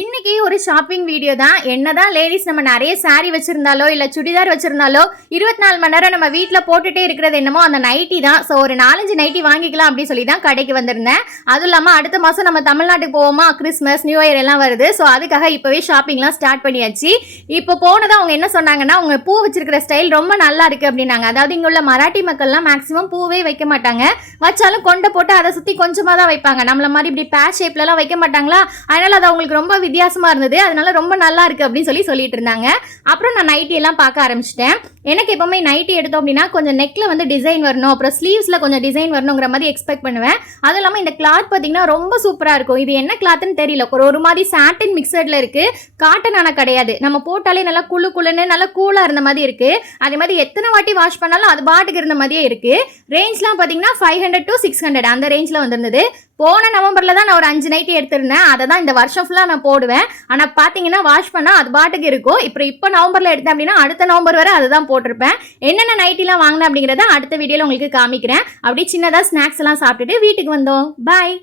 இன்னைக்கு ஒரு shopping video தான். என்னதான் லேடிஸ் நம்ம நிறைய சாரி வச்சிருந்தாலோ இல்ல சுடிதார் வச்சிருந்தாலோ 24 மணி நேரம் நம்ம வீட்டில் போட்டுட்டே இருக்கிறது என்னமோ அந்த நைட்டி தான். ஸோ ஒரு 4-5 நைட்டி வாங்கிக்கலாம் அப்படின்னு சொல்லி தான் கடைக்கு வந்திருந்தேன். அதுவும் இல்லாமல் அடுத்த மாதம் நம்ம தமிழ்நாட்டுக்கு போவோமா, கிறிஸ்மஸ் நியூ இயர் எல்லாம் வருது. ஸோ அதுக்காக இப்போவே ஷாப்பிங்லாம் ஸ்டார்ட் பண்ணியாச்சு. இப்போ போனதான் அவங்க என்ன சொன்னாங்கன்னா, அவங்க பூ வச்சிருக்கிற ஸ்டைல் ரொம்ப நல்லா இருக்கு அப்படின்னாங்க. அதாவது இங்கே உள்ள மராட்டி மக்கள்லாம் மேக்ஸிமம் பூவே வைக்க மாட்டாங்க. வச்சாலும் கொண்டை போட்டு அதை சுற்றி கொஞ்சமாக தான் வைப்பாங்க. நம்மள மாதிரி இப்படி பேஷ் ஷேப்லலாம் வைக்க மாட்டாங்களா, அதனால அது அவங்களுக்கு ரொம்ப வித்தியாசமா இருந்தது. அதனால ரொம்ப நல்லா இருக்கு அப்படின்னு சொல்லிட்டு இருந்தாங்க. அப்புறம் நான் நைட்டி எல்லாம் பார்க்க ஆரம்பிச்சிட்டேன். எனக்கு எப்பவுமே நைட்டி எடுத்தோம் அப்படின்னா கொஞ்சம் நெக்ல வந்து டிசைன் வரணும், அப்புறம் ஸ்லீவ்ஸ்ல கொஞ்சம் டிசைன் வரணுங்கிற மாதிரி எக்ஸ்பெக்ட் பண்ணுவேன். அது இல்லாமல் இந்த கிளாத் பார்த்தீங்கன்னா ரொம்ப சூப்பராக இருக்கும். இது என்ன கிளாத்னு தெரியல, ஒரு மாதிரி சாட்டின் மிக்சர்ல இருக்கு. காட்டன் ஆனால் கிடையாது. நம்ம போட்டாலே நல்லா குளுன்னு நல்லா கூலா இருந்த மாதிரி இருக்கு. அதே மாதிரி எத்தனை வாட்டி வாஷ் பண்ணாலும் அது பாட்டுக்கு இருந்த மாதிரியே இருக்கு. ரேஞ்ச்லாம் பார்த்தீங்கன்னா 500 to 600 அந்த ரேஞ்சில் வந்திருந்தது. போன நவம்பரில் தான் நான் ஒரு 5 நைட்டி எடுத்திருந்தேன். அதை தான் இந்த வருஷம் ஃபுல்லாக நான் போடுவேன். ஆனால் பார்த்தீங்கன்னா வாஷ் பண்ணால் அது பாட்டுக்கு இருக்கும். இப்போ நவம்பரில் எடுத்தேன் அப்படின்னா அடுத்த நவம்பர் வரை அதுதான் போட்டிருப்பேன். என்னென்ன நைட்டிலாம் வாங்கினேன் அப்படிங்கிறத அடுத்த வீடியோவில் உங்களுக்கு காமிக்கிறேன். அப்படியே சின்னதாக ஸ்நாக்ஸ் எல்லாம் சாப்பிட்டுட்டு வீட்டுக்கு வந்தோம். பாய்.